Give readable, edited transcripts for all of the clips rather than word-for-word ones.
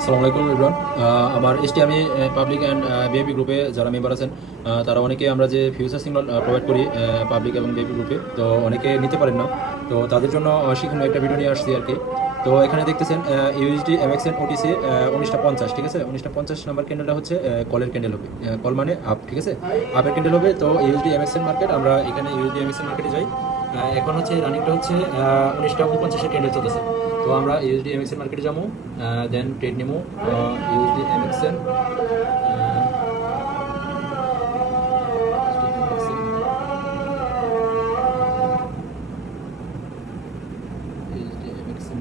আসসালামু আলাইকুম এভরিওয়ান। আমার আমি পাবলিক অ্যান্ড বিএপি গ্রুপে যারা মেম্বার আছেন, তারা অনেকে আমরা যে ফিউচার সিগন্যাল প্রোভাইড করি পাবলিক এবং বিএপি গ্রুপে, তো অনেকে নিতে পারেন না। তো তাদের জন্য শিখানো একটা ভিডিও নিয়ে আসছি আর কি। তো এখানে দেখতেছেন ইউএসডি এমএক্সএন ওটিসি 1950, ঠিক আছে। 1950 নাম্বার ক্যান্ডেলটা হচ্ছে কলের ক্যান্ডেল হবে, কল মানে আপ, ঠিক আছে, আপের ক্যান্ডেল হবে। তো ইউএসডি এমএক্সএন মার্কেট, আমরা এখানে ইউএসডি এমএক্সএন মার্কেটে যাই। এখন হচ্ছে রানিংটা হচ্ছে 1949 ক্যান্ডেল চলতেছে। তো আমরা ইউএসডি এমএক্সএন মার্কেটে যাবো, দেন ট্রেড নেবো ইউএসডি এমএক্সএন।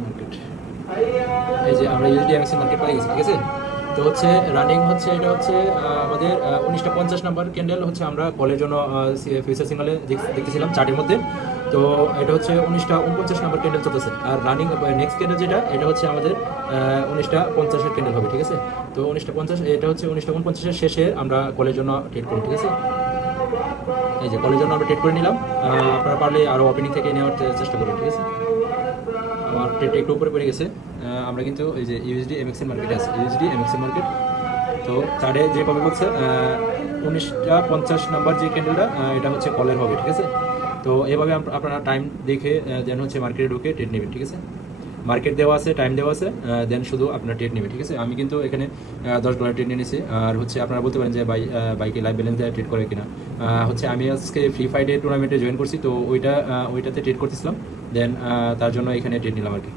মার্কেট, এই যে আমরা ইউএসডি এমএক্সএন মার্কেট পেয়ে গেছি, ঠিক আছে। তো হচ্ছে রানিং হচ্ছে এটা হচ্ছে আমাদের 1950 নাম্বার ক্যান্ডেল হচ্ছে আমরা কলের জন্য ফিউচার সিগনালে দেখতেছিলাম চার্টের মধ্যে। তো এটা হচ্ছে 1949 নাম্বার ক্যান্ডেল চলতেছে, আর রানিং নেক্সট ক্যান্ডেল যেটা এটা হচ্ছে আমাদের 1950-এর ক্যান্ডেল হবে, ঠিক আছে। তো 1950 এটা হচ্ছে 1949-এর শেষে আমরা কলের জন্য ট্রেড করি, ঠিক আছে। এই যে কলের জন্য আমরা ট্রেড করে নিলাম। আপনারা পারলে আরও ওপেনিং থেকে নেওয়ার চেষ্টা করুন, ঠিক আছে। আমার ট্রেডটা একটু উপরে পড়ে গেছে। আমরা কিন্তু এই যে ইউএসডি এমএক্সএন মার্কেটে আছে, ইউএসডি এমএক্সএন মার্কেট। তো চার্টে যেভাবে বলছে 1950 নাম্বার যে ক্যান্ডেলটা এটা হচ্ছে কলের হবে, ঠিক আছে। তো এভাবে আপনারা টাইম দেখে দেন হচ্ছে মার্কেটে ঢুকে ট্রেড নেবেন, ঠিক আছে। মার্কেট দেওয়া আছে, টাইম দেওয়া আছে, দেন শুধু আপনার ট্রেড নেবে, ঠিক আছে। আমি কিন্তু এখানে $10 ট্রেড নিয়ে নিয়েছি। আর হচ্ছে আপনারা বলতে পারেন যে বাইকে লাইভ ব্যালেন্স দেওয়া ট্রেড করে কিনা। হচ্ছে আমি আজকে ফ্রি ফায়ারে টুর্নামেন্টে জয়েন করছি, তো ওইটাতে ট্রেড করতেছিলাম। দেন তার জন্য এখানে ট্রেড নিলাম আর কি।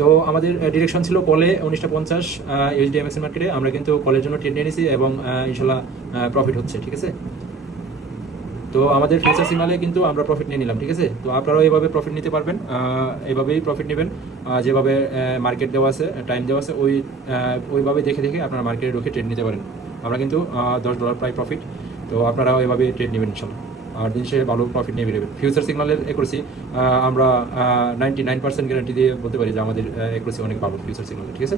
তো আমাদের ডিরেকশন ছিল কলে 1950 ইউএসডি এমএক্সএন মার্কেটে। আমরা কিন্তু কলের জন্য ট্রেড নিয়ে নিয়েছি এবং ইনশাল্লাহ প্রফিট হচ্ছে, ঠিক আছে। তো আমাদের ফিউচার সিগনালে কিন্তু আমরা প্রফিট নিয়ে নিলাম, ঠিক আছে। তো আপনারাও এইভাবে প্রফিট নিতে পারবেন, এইভাবেই প্রফিট নেবেন। যেভাবে মার্কেট দেওয়া আছে, টাইম দেওয়া আছে, ওইভাবে দেখে দেখে আপনারা মার্কেটে ঢুকে ট্রেড নিতে পারেন। আমরা কিন্তু $10 প্রায় প্রফিট। তো আপনারাও এভাবে ট্রেড নেবেন ইনশাল্লাহ, আর দিন শেষে ভালো প্রফিট নিয়ে বেরোবেন। ফিউচার সিগনালের একুরেসি আমরা 99% গ্যারান্টি দিয়ে বলতে পারি যে আমাদের একুরেসি অনেক ভালো ফিউচার সিগনালে, ঠিক আছে।